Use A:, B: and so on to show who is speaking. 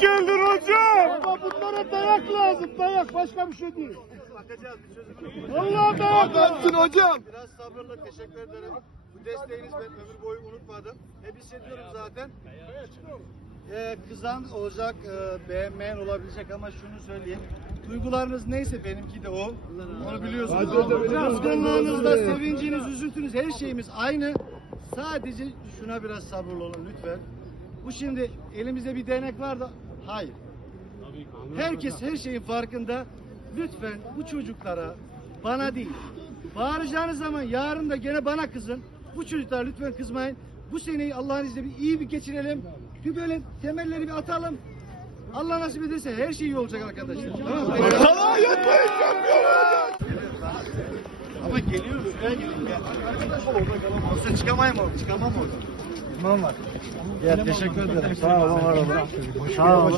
A: geldin hocam.
B: Ama bunlara dayak lazım, dayak, başka bir şey değil. Vallahi dayak lazım hocam.
C: Biraz sabırla, teşekkür ederim. Bu desteğiniz ben ömür boyu unutmadım. Hep hissediyorum zaten. Kızan olacak, beğenmeyen olabilecek ama şunu söyleyeyim. Duygularınız neyse benimki de o. Onu biliyorsunuz. Kızgınlığınızda, sevinciniz, üzüntünüz, her şeyimiz aynı. Sadece şuna biraz sabırlı olun lütfen. Bu şimdi elimizde bir değnek var da hayır. Herkes her şeyin farkında. Lütfen bu çocuklara, bana değil, bağıracağınız zaman yarın da gene bana kızın. Bu çocuklara lütfen kızmayın. Bu seneyi Allah'ın izniyle iyi bir geçirelim. Bir böyle temelleri bir atalım. Allah nasip ederse her şey iyi olacak arkadaşlar. Tamam mı?
A: Salaha yatmayın şampiyon olacak.
C: Ama geliyoruz. Şuraya gidin. Orada çıkamayım orada. Çıkamam orada. Tamam var. Ya teşekkür ederim. Sağ olun. Sağ olun.